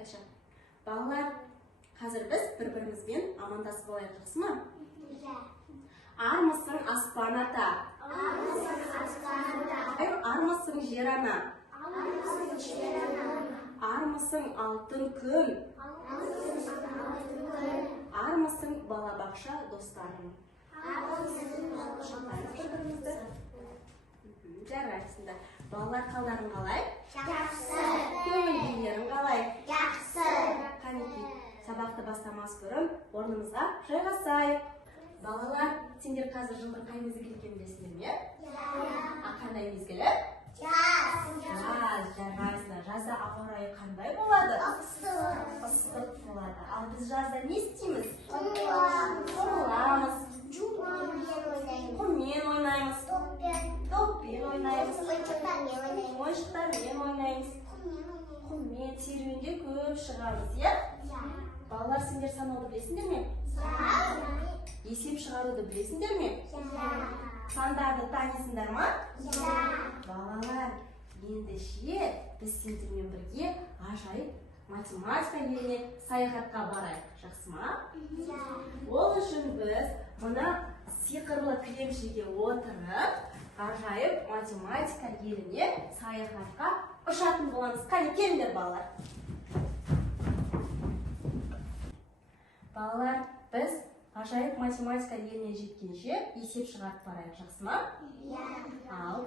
Айша. Балалар, қазір біз бір-бірімізбен амандасып алайық, жақсы ма? Армысың аспан ата? Армысың жер ана? Армысың алтын күн? Армысың балабақша достарым? Жарайсыңдар. Балалар, қалдарың қалай? Жақсы. Көңіл-күйлерің қалай? Жақсы. Қанекей, сабақты бастамас бұрын орнымызға жайғасайық. Балалар, сендер қазір жылдың қай мезгілі екенін білесіңдер ме? Қандай мезгілі? Жаз. Жарайсыңдар. Жазда ауа райы қандай болады? Ыстық болады. Ал біз жазда не істейміз? Қуыламыз. Құммен ойнаймыз. Доппен ойнаймыз. Ойыншықтармен ойнаймыз. Құммен серуенге көп шығамыз, иә? Балалар, сендер санауды білесіңдер ме? Есеп шығаруды білесіңдер ме? Сандарды танисыңдар ма? Балалар, ендеше біз сендермен бірге ғажайып математика еліне саяхатқа барайық, жақсы ма? Ол үшін біз мына сиқырлы кілемшеге отырып, ғажайып математика еліне саяхатқа ұшатын боламыз. Қане, келіңдер балалар. Балалар, біз ғажайып математика еліне жеткенше есеп шығарып барайық, жақсы ма? Ал,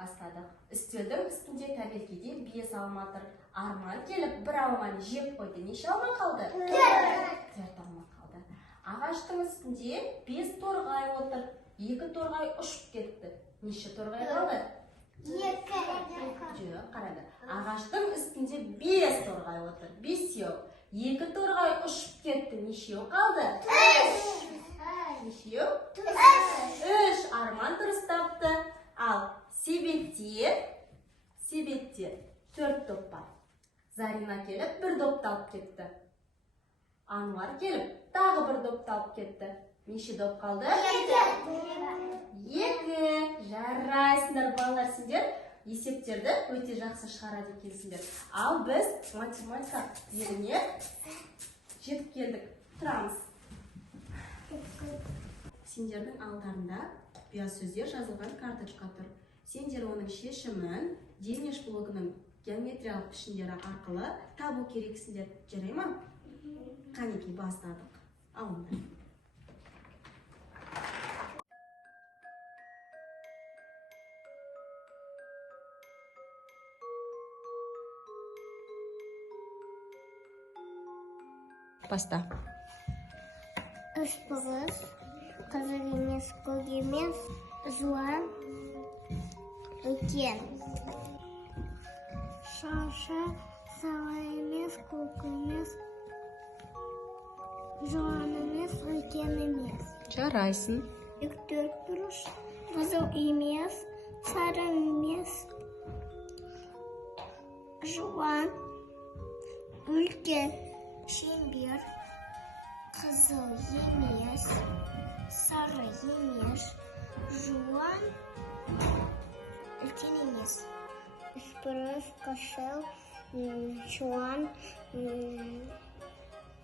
бастадық. Үстелдің үстінде тәрелкеде 5 алма тұр. Арман келіп, бір алманы жеп қойды. Неше алма қалды? 4 алма қалды. Ағаштың үстінде 5 торғай отыр. 2 торғай ұшып кетті. Неше торғай қалды? 2. Жоқ, қарады. Ағаштың үстінде 5 торғай отыр. 5-еу. 2 торғай ұшып кетті. Нешеу қалды? 3. Нешеу? 3. Арман дұрыс тапты. Ал себетте 4 топ бар. Зарина келіп, 1 допты алып кетті. Ануар келіп, тағы 1 допты алып кетті. Неше доп қалды? 2. Жарайсыңдар балалар, сендер есептерді өте жақсы шығарады екенсіңдер. Ал біз математика еліне жетіп келдік. Тұрамыз. Сендердің алдарында құпия сөздер жазылған карточка тұр. Сендер оның шешімін Денеш блогының геометриялық пішіндері арқылы табу керексіңдер. Жарай ма? Қанекей, бастадық. Алыңдар. Баста. 3 бұрыш, қызыл емес, көк емес, жуан, үлкен. Шаршы, сары емес, көк емес, жуан емес, үлкен емес. Жарайсың. 4 бұрыш, қызыл емес, сары емес, жуан, үлкен. Шеңбер, қызыл емес, сары емес, жуан, үлкен емес. Үшбұрыш, қышыл, жуан,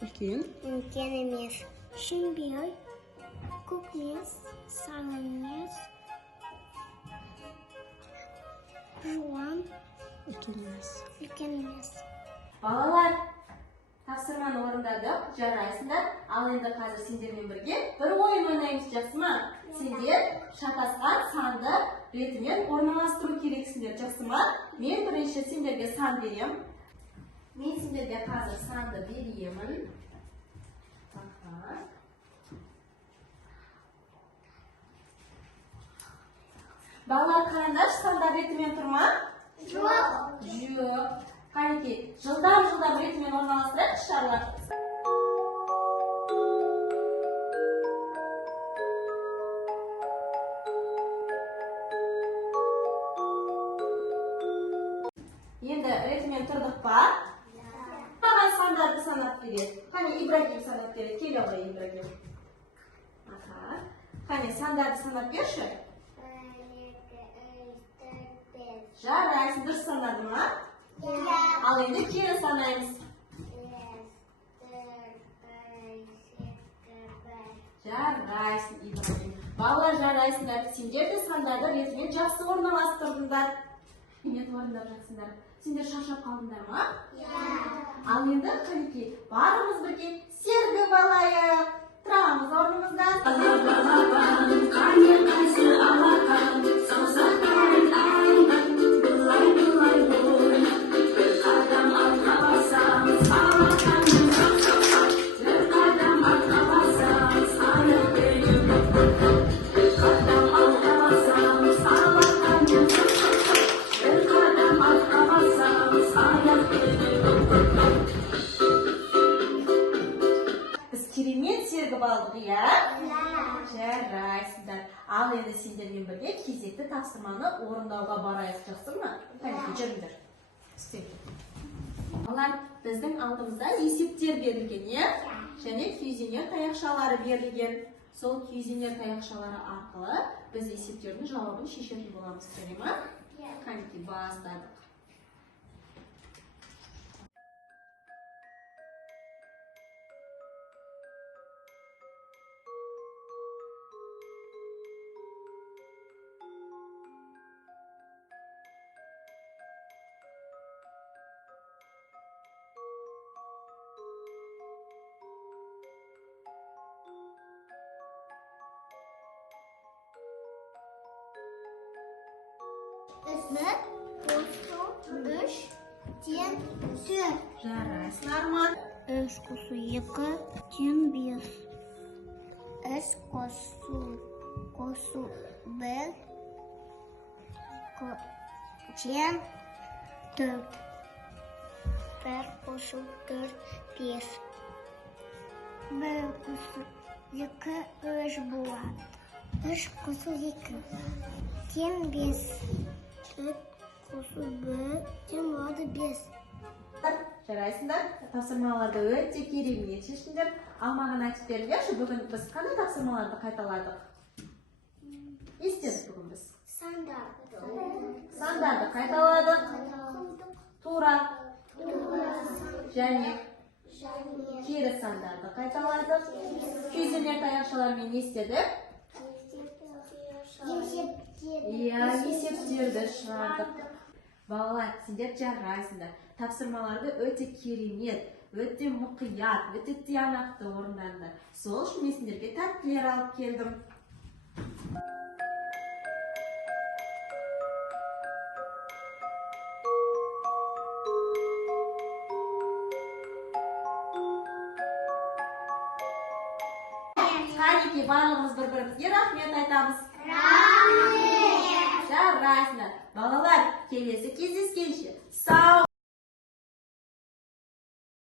үлкен емес. Шеңбер, көк емес, сары емес, жуан, үлкен емес. Балалар, тапсырманы орындадық, жарайсыңдар. Ал енді қазір сендермен бірге бір ойын ойнаймыз, жақсы ма? Сендер шатасқан санды ретімен орналастыру керексіңдер, жақсы ма? Мен бірінші сендерге сан берем. Мен сендерге қазір санды беремін. Балалар, қараңдар, сандар ретімен тұр ма? Жоқ. Қанекей, жылдам ретімен орналастырайық, шарлар. Енді ретімен тұрдық па? Маған сандарды санап береді. Қане, Ибрагим санап береді. Келе ғой, Ибрагим. Қане, сандарды санап берші. Жарайсың, дұрыс санады ма? Ал енді кері санаймыз. Жарайсың, Ибрагим. Балалар, жарайсыңдар. Сендер де сандарды ретімен жақсы орналастырдыңдар. Рахмет, орындап жатсыңдар. Сендер шаршап қалдыңдар ма? Ал енді қанекей, барымыз бірге сергіп алайық. Тұрамыз орнымыздан. Керемет сергіп алдық, иә? Жарайсыңдар. Ал енді сендермен бірге кезекті тапсырманы орындауға барайық, жақсы ма? Қанекей, жүріңдер. Балалар, біздің алдымызда есептер берілген, иә? Және күйзенер таяқшалары берілген. Сол күйзенер таяқшалары арқылы біз есептердің жауабын шешетін боламыз, сәлем ма? Қанекей, бастадық. Үш, тен, төрт. Жарайсың, Арман. Үш қосу екі, тен бес. Үш қосу бір, тен төрт. Бір қосу төрт, бес. Бір қосу екі, үш болады. Үш қосу екі, тен бес. Төрт қосу бір, тен болады бес. Жарайсыңдар, тапсырмаларды өте керемет шештіңдер. Ал маған айтып беріңдерші, бүгін біз қандай тапсырмаларды қайталадық? Не істедік бүгін біз? Сандарды қайталадық. Тура. Және кері сандарды қайталадық. Күйзенер таяқшалармен не істедік? Есептерді шығардық. Балалар, сендер жарайсыңдар. Тапсырмаларды өте керемет, өте мұқият, өте тиянақты орындадыңдар. Сол үшін мен сендерге тәттілер алып келдім. Қанекей, барлығымыз бір-бірімізге рахмет айтамыз. Жарайсыңдар. Балалар, келесі кездескенше сау